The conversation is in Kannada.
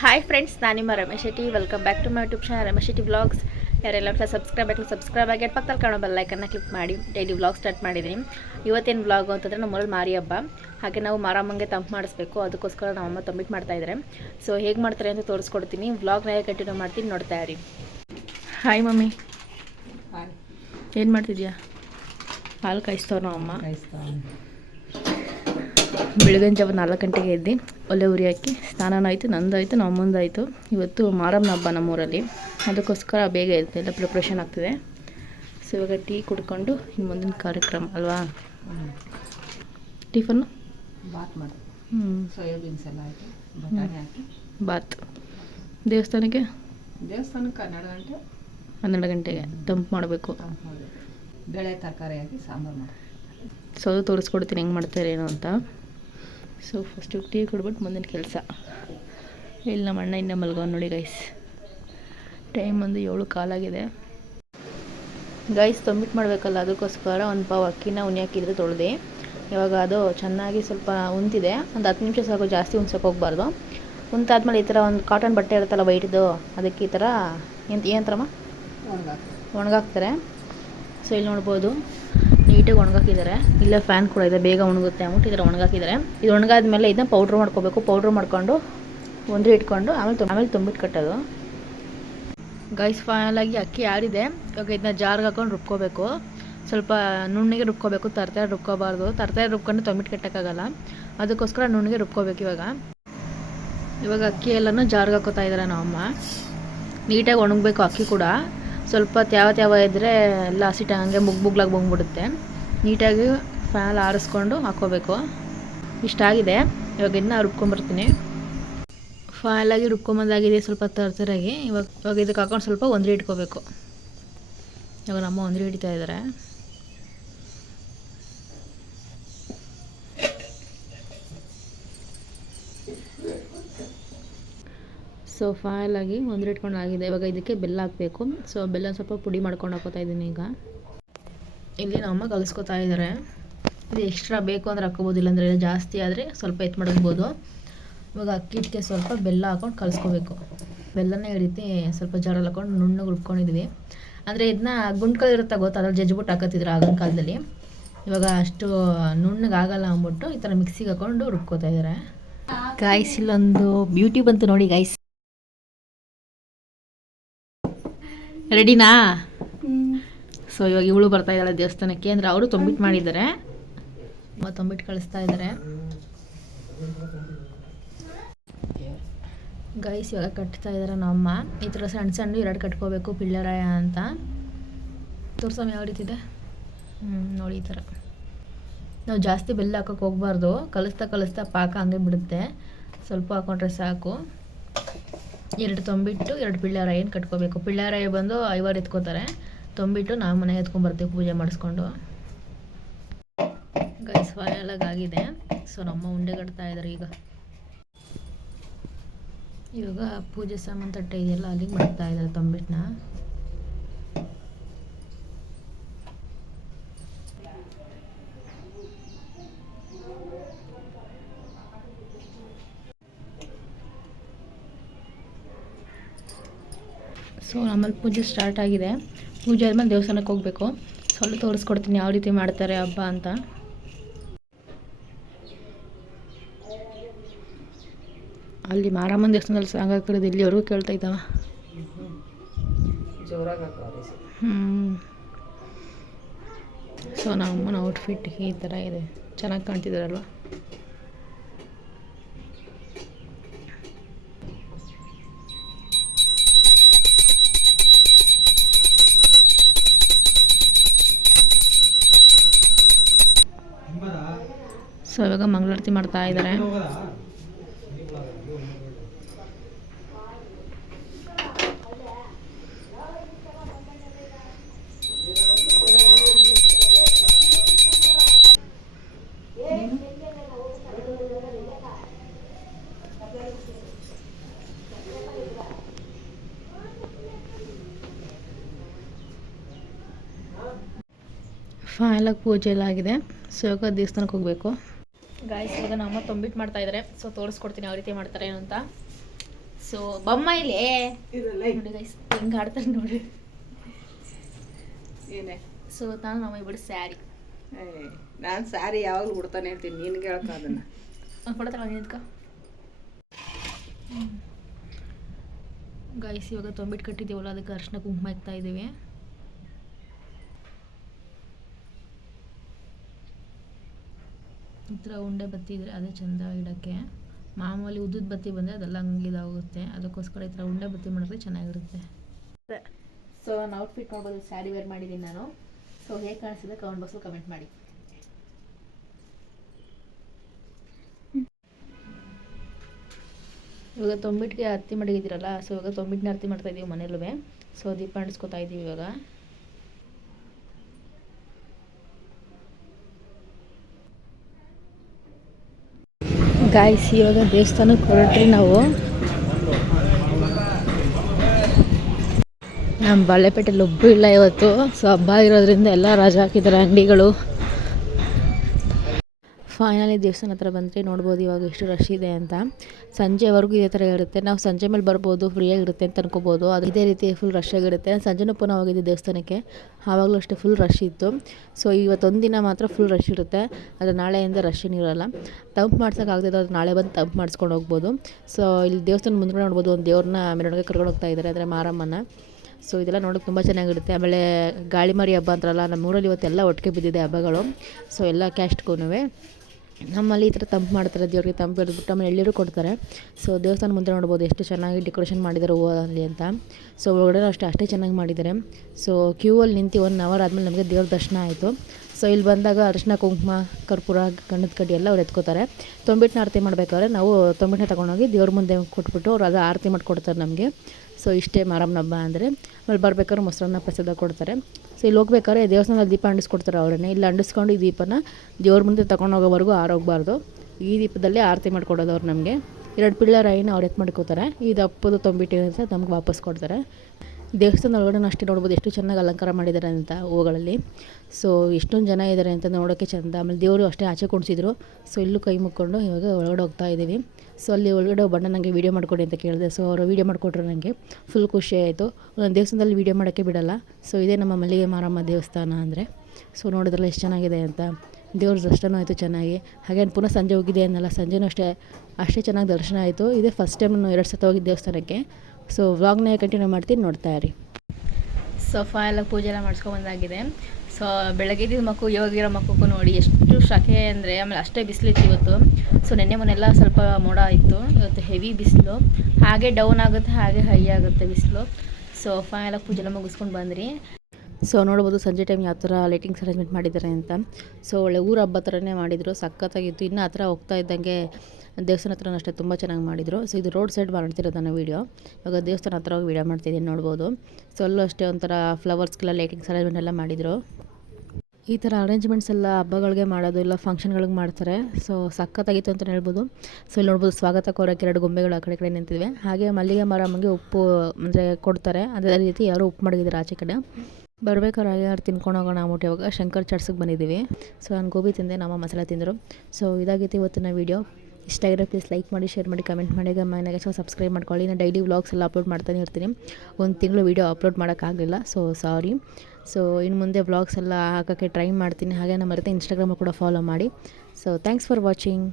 ಹಾಯ್ ಫ್ರೆಂಡ್ಸ್ ನಾನು ನಿಮ್ಮ Ramesh Shetty. Welcome back to my YouTube channel Ramesh Shetty vlogs ಯಾರೆಲ್ಲ ಸಬ್ಸ್ಕ್ರೈಬ್ ಆಗಲಿ ಸಬ್ಸ್ಕ್ರೈಬ್ ಆಗಿ ಪಕ್ಕದಲ್ಲಿ ಕಾಣೋ ಬೆಲ್ಲೈಕನ್ನ ಕ್ಲಿಕ್ ಮಾಡಿ. ಡೈಲಿ ವ್ಲಾಗ್ ಸ್ಟಾರ್ಟ್ ಮಾಡಿದ್ದೀನಿ. ಇವತ್ತೇನು ವ್ಲಾಗು ಅಂತಂದರೆ ನಮ್ಮೂರಲ್ಲಿ ಮಾರಿ ಹಬ್ಬ. ಹಾಗೆ ನಾವು ಮಾರಮ್ಮಂಗೆ ತಂಪು ಮಾಡಿಸ್ಬೇಕು. ಅದಕ್ಕೋಸ್ಕರ ನಮ್ಮಮ್ಮ ತಂಬಿಟ್ಟು ಮಾಡ್ತಾಯಿದ್ದಾರೆ ಸೊ ಹೇಗೆ ಮಾಡ್ತಾರೆ ಅಂತ ತೋರಿಸ್ಕೊಡ್ತೀನಿ. ವ್ಲಾಗ್ನ ಕಂಟಿನ್ಯೂ ಮಾಡ್ತೀನಿ. ನೋಡ್ತಾ ಇರಿ. Hi mummy. ಏನು ಮಾಡ್ತಿದ್ಯಾ? ಹಾಲು ಕಾಯಿಸ್ತವ್ರು ನಮ್ಮಮ್ಮ ಕಾಯಿಸ್ತಾವನೆ. ಬೆಳಗಿನ ಜಾವ ನಾಲ್ಕು ಗಂಟೆಗೆ ಎದ್ದು ಒಲೆ ಉರಿ ಹಾಕಿ ಸ್ನಾನನೂ ಆಯಿತು ನಂದಾಯಿತು ನಮ್ಮಂದಾಯಿತು ಇವತ್ತು ಮಾರಮ್ಮನ ಹಬ್ಬ ನಮ್ಮೂರಲ್ಲಿ. ಅದಕ್ಕೋಸ್ಕರ ಬೇಗ ಇರ್ತದೆ ಎಲ್ಲ ಪ್ರಿಪ್ರೇಷನ್ ಆಗ್ತದೆ. ಸೊ ಇವಾಗ ಟೀ ಕುಡ್ಕೊಂಡು ಇನ್ನು ಮುಂದಿನ ಕಾರ್ಯಕ್ರಮ ಅಲ್ವಾ? ಟಿಫನ್ನು? ಬಾತ್ ಮಾಡಿ ಹ್ಞೂ ಸೋಯಾಬೀನ್ಸ್ ಎಲ್ಲ ಹಾಕಿ ಬಟಾಣಿ ಹಾಕಿ. ಬಾತ್. ದೇವಸ್ಥಾನಕ್ಕೆ? ದೇವಸ್ಥಾನಕ್ಕೆ ಹನ್ನೆರಡು ಗಂಟೆ. ಹನ್ನೆರಡು ಗಂಟೆಗೆ ತಂಪು ಮಾಡಬೇಕು. ಬೆಳೆ ತರಕಾರಿ ಹಾಕಿ ಸಾಂಬಾರು ಮಾಡಿ ಸೊ ಅದು ತೋರಿಸ್ಕೊಡ್ತೀನಿ ಹೆಂಗೆ ಮಾಡ್ತಾರೆ ಏನು ಅಂತ. ಸೊ ಫಸ್ಟು ಟೀ ಕುಡ್ಬಿಟ್ಟು ಮುಂದಿನ ಕೆಲಸ. ಇಲ್ಲಿ ನಮ್ಮ ಅಣ್ಣ ಇನ್ನೂ ಮಲ್ಗೋ ನೋಡಿ ಗೈಸ್ ಟೈಮ್ ಒಂದು ಏಳು ಕಾಲಾಗಿದೆ. ಗೈಸ್ ತಂಬಿಟ್ಟು ಮಾಡಬೇಕಲ್ಲ ಅದಕ್ಕೋಸ್ಕರ ಒಂದು ಪಾವು ಅಕ್ಕಿನ ಉನಿ ಹಾಕಿದ್ರೆ ತೊಳೆದು. ಇವಾಗ ಅದು ಚೆನ್ನಾಗಿ ಸ್ವಲ್ಪ ಉಂತಿದೆ. ಒಂದು ಹತ್ತು ನಿಮಿಷ ಸಾಕು ಜಾಸ್ತಿ ಉಣ್ಸೋಕೆ ಹೋಗ್ಬಾರ್ದು. ಉಂತಾದ್ಮೇಲೆ ಈ ಥರ ಒಂದು ಕಾಟನ್ ಬಟ್ಟೆ ಇರುತ್ತಲ್ಲ ವೈಟ್ದು ಅದಕ್ಕೆ ಈ ಥರ ಏನು ಏನಂತಾರಮ್ಮ ಒಣಗಾಕಿ ಒಣಗಾಕ್ತಾರೆ. ಸೊ ಇಲ್ಲಿ ನೋಡ್ಬೋದು. ನೀಟಾಗಿ ಒಣಗಾಕಿದ್ದಾರೆ. ಇಲ್ಲ ಫ್ಯಾನ್ ಕೂಡ ಇದೆ, ಬೇಗ ಒಣಗುತ್ತೆ ಅಂದ್ಬಿಟ್ಟು ಇದರ ಒಣಗಾಕಿದ್ದಾರೆ. ಇದು ಒಣಗಾದ್ಮೇಲೆ ಇದನ್ನ ಪೌಡ್ರ್ ಮಾಡ್ಕೋಬೇಕು. ಪೌಡ್ರ್ ಮಾಡ್ಕೊಂಡು ಒಂದ್ರೆ ಇಟ್ಕೊಂಡು ಆಮೇಲೆ ಆಮೇಲೆ ತುಂಬಿಟ್ಟು ಕಟ್ಟೋದು. ಗೈಸ್ ಫೈನಲಾಗಿ ಅಕ್ಕಿ ಆಡಿದೆ ಇವಾಗ ಇದನ್ನ ಜಾರ್ಗೆ ಹಾಕೊಂಡು ರುಬ್ಕೋಬೇಕು. ಸ್ವಲ್ಪ ನುಣ್ಣಿಗೆ ರುಬ್ಕೋಬೇಕು. ತರಕಾರಿ ರುಬ್ಕೋಬಾರ್ದು. ತರ್ತಾರೆ ರುಬ್ಕೊಂಡು ತೊಮಿಟ್ಟು ಕಟ್ಟೋಕ್ಕಾಗಲ್ಲ. ಅದಕ್ಕೋಸ್ಕರ ನುಣ್ಣಿಗೆ ರುಬ್ಕೋಬೇಕು ಇವಾಗ. ಇವಾಗ ಅಕ್ಕಿ ಎಲ್ಲನೂ ಜಾರ್ಗೆ ಹಾಕೋತಾ ಇದ್ದಾರೆ ನಮ್ಮಮ್ಮ ನೀಟಾಗಿ ಒಣಗಬೇಕು ಅಕ್ಕಿ ಕೂಡ. ಸ್ವಲ್ಪ ತ್ಯಾವ ತ್ಯಾವ ಇದ್ದರೆ ಎಲ್ಲ ಹಸಿಟ್ಟು ಹಂಗೆ ಮುಗ್ಬುಗ್ಲಾಗಿ ಬಂದ್ಬಿಡುತ್ತೆ. ನೀಟಾಗಿ ಫ್ಯಾಲ್ ಆರಿಸ್ಕೊಂಡು ಹಾಕ್ಕೋಬೇಕು. ಇಷ್ಟಾಗಿದೆ. ಇವಾಗ ಇನ್ನೂ ರುಬ್ಕೊಂಬರ್ತೀನಿ ಫಾಯ್ಲಾಗಿ ರುಬ್ಕೊಂಬಂದಾಗಿದೆ ಸ್ವಲ್ಪ ತರ್ತರಾಗಿ ಇವಾಗ ಇವಾಗ ಇದಕ್ಕೆ ಹಾಕೊಂಡು ಸ್ವಲ್ಪ ಒಂದ್ರಿ ಇಟ್ಕೋಬೇಕು. ಇವಾಗ ನಮ್ಮ ಒಂದ್ರಿ ಹಿಡಿತಾ ಇದ್ದಾರೆ ಸೊ ಫಾಯ್ಲಾಗಿ ಒಂದ್ರಿ ಇಟ್ಕೊಂಡು ಆಗಿದೆ ಇವಾಗ ಇದಕ್ಕೆ ಬೆಲ್ಲ ಹಾಕಬೇಕು. ಸೊ ಬೆಲ್ಲ ಸ್ವಲ್ಪ ಪುಡಿ ಮಾಡ್ಕೊಂಡು ಹಾಕೋತಾ ಇದ್ದೀನಿ ಈಗ. ಇಲ್ಲಿ ನಮ್ಮ ಕಲಿಸ್ಕೊತಾ ಇದ್ದಾರೆ ಇದು ಎಕ್ಸ್ಟ್ರಾ ಬೇಕು ಅಂದ್ರೆ ಹಾಕೋಬೋದು ಇಲ್ಲಾಂದರೆ ಜಾಸ್ತಿ ಆದರೆ ಸ್ವಲ್ಪ ಎತ್ತು ಮಡಗ್ಬೋದು ಇವಾಗ ಅಕ್ಕಿಟ್ಟಿಗೆ ಸ್ವಲ್ಪ ಬೆಲ್ಲ ಹಾಕೊಂಡು ಕಲಿಸ್ಕೋಬೇಕು. ಬೆಲ್ಲನೇ ಈ ರೀತಿ ಸ್ವಲ್ಪ ಜಾರಲ್ಲಿ ಹಾಕೊಂಡು ನುಣ್ಣಗೆ ರುಬ್ಕೊಂಡಿದ್ವಿ. ಅಂದರೆ ಇದನ್ನ ಗುಂಡ್ಕಲ್ ಇರುತ್ತೆ ಗೊತ್ತಾ? ಅದ್ರಲ್ಲಿ ಜಜ್ಬಿಟ್ಟು ಹಾಕತ್ತಿದ್ರು ಆಗಿನ ಕಾಲದಲ್ಲಿ. ಇವಾಗ ಅಷ್ಟು ನುಣ್ಣಗೆ ಆಗಲ್ಲ ಅಂದ್ಬಿಟ್ಟು ಈ ಥರ ಮಿಕ್ಸಿಗೆ ಹಾಕೊಂಡು ರುಬ್ಕೋತಾ ಇದ್ದಾರೆ ಗಾಯ್ಸ್ ಇಲ್ಲೊಂದು ಬ್ಯೂಟಿ ಬಂತು ನೋಡಿ ಗಾಯ್ಸ್ ರೆಡಿನಾ ಸೊ ಇವಾಗ ಇವಳು ಬರ್ತಾ ಇದ್ದಾಳೆ ದೇವಸ್ಥಾನಕ್ಕೆ. ಅಂದ್ರೆ ಅವರು ತೊಂಬಿಟ್ಟು ಮಾಡಿದ್ದಾರೆ. ತೊಂಬಿಟ್ಟು ಕಳಿಸ್ತಾ ಇದ್ದಾರೆ. ಗೈಸ್ ಇವಾಗ ಕಟ್ತಾ ಇದ್ದಾರೆ ನಮ್ಮಮ್ಮ ಈ ಥರ ಸಣ್ಣ ಸಣ್ಣ ಎರಡು ಕಟ್ಕೋಬೇಕು ಪಿಳ್ಳರಾಯ ಅಂತ. ತೋರ್ಸಮ್ಮ ಯಾವ ರೀತಿ ಇದೆ? ಹ್ಞೂ ನೋಡಿ ಈ ಥರ. ನಾವು ಜಾಸ್ತಿ ಬೆಲ್ಲ ಹಾಕೋಕೆ ಹೋಗ್ಬಾರ್ದು. ಕಲಿಸ್ತಾ ಕಲಿಸ್ತಾ ಪಾಕ ಹಂಗೆ ಬಿಡುತ್ತೆ. ಸ್ವಲ್ಪ ಹಾಕೊಂಡ್ರೆ ಸಾಕು. ಎರಡು ತೊಂಬಿಟ್ಟು ಎರಡು ಪಿಳ್ಳಾರಾಯನ ಕಟ್ಕೋಬೇಕು. ಪಿಳ್ಳಾರಾಯ ಬಂದು ಐವಾರು ಎತ್ಕೋತಾರೆ. ತೊಂಬಿಟ್ಟು ನಾವು ಮನೆಗೆ ಎತ್ಕೊಂಡ್ಬರ್ತೀವಿ ಪೂಜೆ ಮಾಡಿಸ್ಕೊಂಡು. ಗೈಸ್ ಆಗಿದೆ ಸೊ ನಮ್ಮ ಉಂಡೆ ಕಟ್ತಾ ಇದ್ದಾರೆ ಈಗ. ಇವಾಗ ಪೂಜೆ ಸಾಮಾನು ತಟ್ಟೆ ಇದೆಯಲ್ಲ ಅಲ್ಲಿಗೆ ಮಾಡ್ತಾ ಇದ್ದಾರೆ ತೊಂಬಿಟ್ಟನ್ನ ಸೊ ನಮ್ಮಲ್ಲಿ ಪೂಜೆ ಸ್ಟಾರ್ಟ್ ಆಗಿದೆ. ಪೂಜೆ ಆದಮೇಲೆ ದೇವಸ್ಥಾನಕ್ಕೆ ಹೋಗಬೇಕು. ಸ್ವಲ್ಪ ತೋರಿಸ್ಕೊಡ್ತೀನಿ ಯಾವ ರೀತಿ ಮಾಡ್ತಾರೆ ಹಬ್ಬ ಅಂತ. ಅಲ್ಲಿ ಮಾರಮ್ಮನ ದೇವಸ್ಥಾನದಲ್ಲಿ ಸಾಂಗ್ ಹಾಕಿರೋದು ಇಲ್ಲಿವರೆಗೂ ಕೇಳ್ತಾ ಇದ್ದಾವ? ಹ್ಞೂ ಸೊ ನಮ್ಮಮ್ಮನ ಔಟ್ಫಿಟ್ ಈ ಥರ ಇದೆ. ಚೆನ್ನಾಗಿ ಕಾಣ್ತಿದ್ದಾರಲ್ವ ಮಾಡ್ತಾ ಇದ್ದಾರೆ. ಫೈನಲಾಗಿ ಪೂಜೆ ಎಲ್ಲ ಆಗಿದೆ. ಇವಾಗ ದೇವಸ್ಥಾನಕ್ಕೆ ಹೋಗಬೇಕು. ಗಾಯ್ಸ್ ಇವಾಗ ನಮ್ಮ ತೊಂಬಿಟ್ಟು ಮಾಡ್ತಾ ಇದ್ದಾರೆ ಸೊ ತೋರಿಸ್ಕೊಡ್ತೀನಿ ಯಾವ ರೀತಿ ಮಾಡ್ತಾರೆ ಏನು ಅಂತ. ಸೊ ಬೊಮ್ಮ ಇಲ್ಲಿ. ನೋಡಿ ಗೈಸ್ ಹೆಂಗೆ ಆಡ್ತಾರೆ ನೋಡಿ. ಏನೇ? ಸೊ ತಾನು ನಮ್ಮ ಇಬ್ಬರು ಸ್ಯಾರಿ. ನಾನು ಸ್ಯಾರಿ ಯಾವಾಗಲೂ ಉಡ್ತಾನೆ ಇರ್ತೀನಿ. ನೀನು ಹೇಳ್ಕ ಅದನ್ನ. ಗಾಯಸ್ ನಿಂತ್ಕ ಗೈಸ್ ಇವಾಗ ತೊಂಬಿಟ್ಟು ಕಟ್ಟಿದ್ದೀವಲ್ಲ ಅದಕ್ಕೆ ಅರ್ಶನ ಕುಂಕುಮ ಇಕ್ತಾ ಇದ್ದೀವಿ. ಈ ಥರ ಉಂಡೆ ಬತ್ತಿ ಇದ್ರೆ ಅದೇ ಚಂದ ಇಡೋಕ್ಕೆ. ಮಾಮೂಲಿ ಉದ್ದದ ಬತ್ತಿ ಬಂದರೆ ಅದೆಲ್ಲ ಹಂಗೆ ಇದಾಗುತ್ತೆ ಅದಕ್ಕೋಸ್ಕರ ಈ ಥರ ಉಂಡೆ ಬತ್ತಿ ಮಾಡಿದ್ರೆ ಚೆನ್ನಾಗಿರುತ್ತೆ. ಸೊ ನಾನು ಔಟ್ಫಿಟ್ ನೋಡ್ಬೋದು ಸ್ಯಾರಿ ವೇರ್ ಮಾಡಿದ್ದೀನಿ ನಾನು. ಸೊ ಹೇಗೆ ಕಾಣಿಸಿದೆ ಕಮೆಂಟ್ ಬಾಕ್ಸಲ್ಲಿ ಕಮೆಂಟ್ ಮಾಡಿ. ಇವಾಗ ತೊಂಬಿಟ್ಟಿಗೆ ಹತ್ತಿ ಮಡಗಿದ್ದೀರಲ್ಲ ಸೊ ಇವಾಗ ತೊಂಬಿಟ್ಟಿನ ಅತ್ತಿ ಮಾಡ್ತಾ ಇದೀವಿ ಮನೇಲೂ ಸೊ ದೀಪ ಅಂಟಿಸ್ಕೊತಾ ಇದ್ದೀವಿ ಇವಾಗ. ಗಾಯ್ಸ್ ಇವಾಗ ದೇವಸ್ಥಾನಕ್ಕೆ ಹೊರಟ್ರಿ ನಾವು. ನಮ್ಮ ಬಾಳೆಪೇಟೆಯಲ್ಲಿ ಒಬ್ಬರು ಇಲ್ಲ ಇವತ್ತು. ಸೊ ಹಬ್ಬ ಇರೋದ್ರಿಂದ ಎಲ್ಲ ರಜೆ ಹಾಕಿದ್ದಾರೆ ಅಂಗಡಿಗಳು. ಫೈನಲಿ ದೇವಸ್ಥಾನ ಹತ್ರ ಬಂದರೆ ನೋಡ್ಬೋದು ಇವಾಗ ಎಷ್ಟು ರಶ್ ಇದೆ ಅಂತ. ಸಂಜೆವರೆಗೂ ಇದೇ ಥರ ಇರುತ್ತೆ. ನಾವು ಸಂಜೆ ಮೇಲೆ ಬರ್ಬೋದು ಫ್ರೀಯಾಗಿರುತ್ತೆ ಅಂತ ಅನ್ಕೋಬೋದು. ಅದು ಇದೇ ರೀತಿ ಫುಲ್ ರಶ್ ಆಗಿರುತ್ತೆ ನಾನು ಸಂಜೆನೂ ಪುನಃ ಹೋಗಿದ್ದೆ ದೇವಸ್ಥಾನಕ್ಕೆ. ಆವಾಗಲೂ ಅಷ್ಟೇ ಫುಲ್ ರಶ್ ಇತ್ತು. ಸೊ ಇವತ್ತೊಂದು ದಿನ ಮಾತ್ರ ಫುಲ್ ರಶ್ ಇರುತ್ತೆ. ಆದರೆ ನಾಳೆಯಿಂದ ರಶ್ ಇರೋಲ್ಲ. ತಂಪು ಮಾಡ್ಸೋಕ್ಕಾಗ್ತಿದ್ದು ಅದು ನಾಳೆ ಬಂದು ತಂಪು ಮಾಡಿಸ್ಕೊಂಡು ಹೋಗ್ಬೋದು. ಸೊ ಇಲ್ಲಿ ದೇವಸ್ಥಾನ ಮುಂದ್ಗಡೆ ನೋಡ್ಬೋದು ಒಂದು ದೇವ್ರನ್ನ ಮೆರವಣಿಗೆ ಕರ್ಕೊಂಡು ಹೋಗ್ತಾ ಇದ್ದಾರೆ ಅಂದರೆ ಮಾರಮ್ಮನ. ಸೊ ಇದೆಲ್ಲ ನೋಡೋಕೆ ತುಂಬ ಚೆನ್ನಾಗಿರುತ್ತೆ. ಆಮೇಲೆ ಗಾಳಿಮಾರಿ ಹಬ್ಬ ಅಂತಾರಲ್ಲ ನಮ್ಮ ಊರಲ್ಲಿ ಇವತ್ತೆಲ್ಲ ಒಟ್ಟಿಗೆ ಬಿದ್ದಿದೆ ಹಬ್ಬಗಳು. ಸೊ ಎಲ್ಲ ಕ್ಯಾಸ್ಟ್ಗೂ ನಮ್ಮಲ್ಲಿ ಈ ಥರ ತಂಪು ಮಾಡ್ತಾರೆ, ದೇವ್ರಿಗೆ ತಂಪು ಇಡ್ಬಿಟ್ಟು ಆಮೇಲೆ ಕೊಡ್ತಾರೆ. ಸೊ ದೇವಸ್ಥಾನ ಮುಂದೆ ನೋಡ್ಬೋದು ಎಷ್ಟು ಚೆನ್ನಾಗಿ ಡೆಕೋರೇಷನ್ ಮಾಡಿದ್ದಾರೆ ಹೂವಲ್ಲಿ ಅಂತ. ಸೊ ಒಳಗಡೆ ಅಷ್ಟೇ ಅಷ್ಟೇ ಚೆನ್ನಾಗಿ ಮಾಡಿದ್ದಾರೆ. ಸೊ ಕ್ಯೂ ಅಲ್ಲಿ ನಿಂತು ಒನ್ ಅವರ್ ಆದಮೇಲೆ ನಮಗೆ ದೇವ್ರ ದರ್ಶನ ಆಯಿತು. ಸೊ ಇಲ್ಲಿ ಬಂದಾಗ ಅರಿಶಿನ, ಕುಂಕುಮ, ಕರ್ಪೂರ ಗಂಧದ ಕಡ್ಡಿ ಎಲ್ಲ ಅವ್ರು ಎತ್ಕೋತಾರೆ. ತೊಂಬಿಟ್ಟನ್ನ ಆರತಿ ಮಾಡಬೇಕಾದ್ರೆ ನಾವು ತೊಂಬಿಟ್ಟನ್ನ ತಗೊಂಡೋಗಿ ದೇವ್ರ ಮುಂದೆ ಕೊಟ್ಬಿಟ್ಟು ಅವ್ರು ಅದು ಆರತಿ ಮಾಡಿಕೊಡ್ತಾರೆ ನಮಗೆ. ಸೊ ಇಷ್ಟೇ ಮಾರಮ್ಮನ ಹಬ್ಬ ಅಂದರೆ ಆಮೇಲೆ ಬರ್ಬೇಕಾದ್ರೆ ಮೊಸರನ್ನ ಪ್ರಸಾದ ಕೊಡ್ತಾರೆ. ಸೊ ಇಲ್ಲಿ ಹೋಗ್ಬೇಕಾದ್ರೆ ದೇವಸ್ಥಾನದಲ್ಲಿ ದೀಪ ಅಂಡಿಸ್ಕೊಡ್ತಾರೆ ಅವರನ್ನೇ. ಇಲ್ಲಿ ಅಂಡಿಸ್ಕೊಂಡು ಈ ದೀಪನ ದೇವ್ರ ಮುಂದೆ ತೊಗೊಂಡೋಗೋವರೆಗೂ ಆರೋಗ್ಬಾರ್ದು. ಈ ದೀಪದಲ್ಲೇ ಆರತಿ ಮಾಡಿಕೊಡೋದು ಅವ್ರು ನಮಗೆ. ಎರಡು ಪಿಳ್ಳೆ ಐನ ಅವ್ರು ಎತ್ ಮಾಡ್ಕೋತಾರೆ ಇದು ಅಪ್ಪದು ತೊಂಬಿಟ್ಟು ಅಂತ ನಮ್ಗೆ ವಾಪಸ್ ಕೊಡ್ತಾರೆ. ದೇವಸ್ಥಾನ ಒಳಗಡೆ ಅಷ್ಟೇ ನೋಡ್ಬೋದು ಎಷ್ಟು ಚೆನ್ನಾಗಿ ಅಲಂಕಾರ ಮಾಡಿದ್ದಾರೆ ಅಂತ ಹೂಗಳಲ್ಲಿ ಸೊ ಎಷ್ಟೊಂದು ಜನ ಇದ್ದಾರೆ ಅಂತ ನೋಡೋಕ್ಕೆ ಚೆಂದ. ಆಮೇಲೆ ದೇವರು ಅಷ್ಟೇ ಆಚೆ ಕೊಡಿಸಿದ್ರು. ಸೊ ಇಲ್ಲೂ ಕೈ ಮುಕ್ಕೊಂಡು ಇವಾಗ ಒಳಗಡೆ ಹೋಗ್ತಾ ಇದ್ದೀವಿ. ಸೊ ಅಲ್ಲಿ ಒಳಗಡೆ ಬಣ್ಣ ನನಗೆ ವೀಡಿಯೋ ಮಾಡಿಕೊಡಿ ಅಂತ ಕೇಳಿದೆ. ಸೊ ಅವರು ವೀಡಿಯೋ ಮಾಡಿಕೊಟ್ರು ನನಗೆ ಫುಲ್ ಖುಷಿ ಆಯಿತು. ದೇವಸ್ಥಾನದಲ್ಲಿ ವೀಡಿಯೋ ಮಾಡೋಕ್ಕೆ ಬಿಡಲ್ಲ. ಸೊ ಇದೇ ನಮ್ಮ ಮಲ್ಲಿಗೆ ಮಾರಮ್ಮ ದೇವಸ್ಥಾನ ಅಂದರೆ. ಸೊ ನೋಡಿದ್ರಲ್ಲ ಎಷ್ಟು ಚೆನ್ನಾಗಿದೆ ಅಂತ. ದೇವ್ರ ದರ್ಶನ ಆಯಿತು ಚೆನ್ನಾಗಿ. ಹಾಗೆ ಪುನಃ ಸಂಜೆ ಹೋಗಿದೆ ಅನ್ನಲ್ಲ. ಸಂಜೆನೂ ಅಷ್ಟೇ ಅಷ್ಟೇ ಚೆನ್ನಾಗಿ ದರ್ಶನ ಆಯಿತು. ಇದೇ ಫಸ್ಟ್ ಟೈಮ್ ನಾನು ಎರಡು ಸತ ಹೋಗಿದ್ದೆ ದೇವಸ್ಥಾನಕ್ಕೆ. ಸೊ ವ್ಲಾಗ್ನ ಕಂಟಿನ್ಯೂ ಮಾಡ್ತೀನಿ, ನೋಡ್ತಾ ಇರಿ. ಸೊ ಎಲ್ಲ ಪೂಜೆ ಎಲ್ಲ ಮಾಡಿಸ್ಕೊಂಬಂದಾಗಿದೆ ಸೊ ಬೆಳಗ್ಗೆದಿದ್ದ ಮಕ್ಕು ಇವಾಗಿರೋ ಮಕ್ಕಳು ನೋಡಿ ಎಷ್ಟು ಶಾಖೆ ಅಂದರೆ, ಆಮೇಲೆ ಅಷ್ಟೇ ಬಿಸಿಲಿತ್ತು ಇವತ್ತು. ಸೊ ನೆನ್ನೆ ಮೊನ್ನೆಲ್ಲ ಸ್ವಲ್ಪ ಮೋಡ ಇತ್ತು. ಇವತ್ತು ಹೆವಿ ಬಿಸಿಲು. ಹಾಗೆ ಡೌನ್ ಆಗುತ್ತೆ, ಹಾಗೆ ಹೈ ಆಗುತ್ತೆ ಬಿಸಿಲು. ಸೊ ಎಲ್ಲ ಪೂಜೆ ಎಲ್ಲ ಮುಗಿಸ್ಕೊಂಡು ಬಂದ್ರಿ. ಸೊ ನೋಡ್ಬೋದು ಸಂಜೆ ಟೈಮ್ ಯಾವ ಥರ ಲೈಟಿಂಗ್ಸ್ ಅರೇಂಜ್ಮೆಂಟ್ ಮಾಡಿದ್ದಾರೆ ಅಂತ. ಸೊ ಒಳ್ಳೆ ಊರ ಹಬ್ಬ ಥರನೇ ಮಾಡಿದರು, ಸಖತ್ತಾಗಿತ್ತು. ಇನ್ನು ಹತ್ರ ಹೋಗ್ತಾ ಇದ್ದಂಗೆ ದೇವಸ್ಥಾನ ಹತ್ರನೂ ಅಷ್ಟೇ ತುಂಬ ಚೆನ್ನಾಗಿ ಮಾಡಿದರು. ಸೊ ಇದು ರೋಡ್ ಸೈಡ್ ಮಾಡ್ತಿರೋದು ನಾನು ವೀಡಿಯೋ. ಇವಾಗ ದೇವಸ್ಥಾನ ಹತ್ರ ಹೋಗಿ ವೀಡಿಯೋ ಮಾಡ್ತಿದ್ದೀನಿ ನೋಡ್ಬೋದು. ಸೊ ಅಲ್ಲೂ ಅಷ್ಟೇ ಒಂಥರ ಫ್ಲವರ್ಸ್ಗೆಲ್ಲ ಲೈಟಿಂಗ್ಸ್ ಅರೇಂಜ್ಮೆಂಟ್ ಎಲ್ಲ ಮಾಡಿದರು. ಈ ಥರ ಅರೇಂಜ್ಮೆಂಟ್ಸ್ ಎಲ್ಲ ಹಬ್ಬಗಳಿಗೆ ಮಾಡೋದು ಇಲ್ಲ, ಫಂಕ್ಷನ್ಗಳಿಗೆ ಮಾಡ್ತಾರೆ. ಸೊ ಸಖತ್ತಾಗಿತ್ತು ಅಂತ ಹೇಳ್ಬೋದು. ಸೊ ಇಲ್ಲಿ ನೋಡ್ಬೋದು ಸ್ವಾಗತ ಕೋರೋಕ್ಕೆ ಎರಡು ಗೊಂಬೆಗಳು ಆ ಕಡೆ ಕಡೆ ನಿಂತಿವೆ. ಹಾಗೆ ಮಲ್ಲಿಗೆ ಮಾರಮ್ಮಂಗೆ ಉಪ್ಪು, ಅಂದರೆ, ಕೊಡ್ತಾರೆ. ಅದೇ ರೀತಿ ಯಾರು ಉಪ್ಪು ಮಾಡಿದ್ದಾರೆ ಆಚೆ ಕಡೆ. ಬರ್ಬೇಕಾದ್ರೆ ಯಾರು ತಿನ್ಕೊಂಡು ಹೋಗೋಣ ಅಂದ್ಬಿಟ್ಟು ಇವಾಗ ಶಂಕರ್ ಚರ್ಸಿಗೆ ಬಂದಿದ್ದೀವಿ. ಸೊ ನಾನು ಗೋಬಿ ತಿಂದೆ, ನಮ್ಮ ಮಸಾಲೆ ತಿಂದರು. ಸೊ ಇದಾಗಿತ್ತು ಇವತ್ತಿನ ವೀಡಿಯೋ ಇಷ್ಟ ಆಗಿರೋ ಪ್ಲೀಸ್ ಲೈಕ್ ಮಾಡಿ ಶೇರ್ ಮಾಡಿ ಕಮೆಂಟ್ ಮಾಡಿ. ಮನೆಗೆ ಸಬ್ಸ್ಕ್ರೈಬ್ ಮಾಡ್ಕೊಳ್ಳಿ. ನಾನು ಡೈಲಿ ವ್ಲಾಗ್ಸ್ ಎಲ್ಲ ಅಪ್ಲೋಡ್ ಮಾಡ್ತಾನೆ ಇರ್ತೀನಿ. ಒಂದು ತಿಂಗಳು ವೀಡಿಯೋ ಅಪ್ಲೋಡ್ ಮಾಡೋಕ್ಕಾಗಲಿಲ್ಲ ಸೊ ಸಾರಿ ಸೊ ಇನ್ನು ಮುಂದೆ ವ್ಲಾಗ್ಸ್ ಎಲ್ಲ ಹಾಕೋಕ್ಕೆ ಟ್ರೈ ಮಾಡ್ತೀನಿ. ಹಾಗೆ ನಮ್ಮ ಮರೆತು ಇನ್ಸ್ಟಾಗ್ರಾಮ್ ಕೂಡ ಫಾಲೋ ಮಾಡಿ. So thanks for watching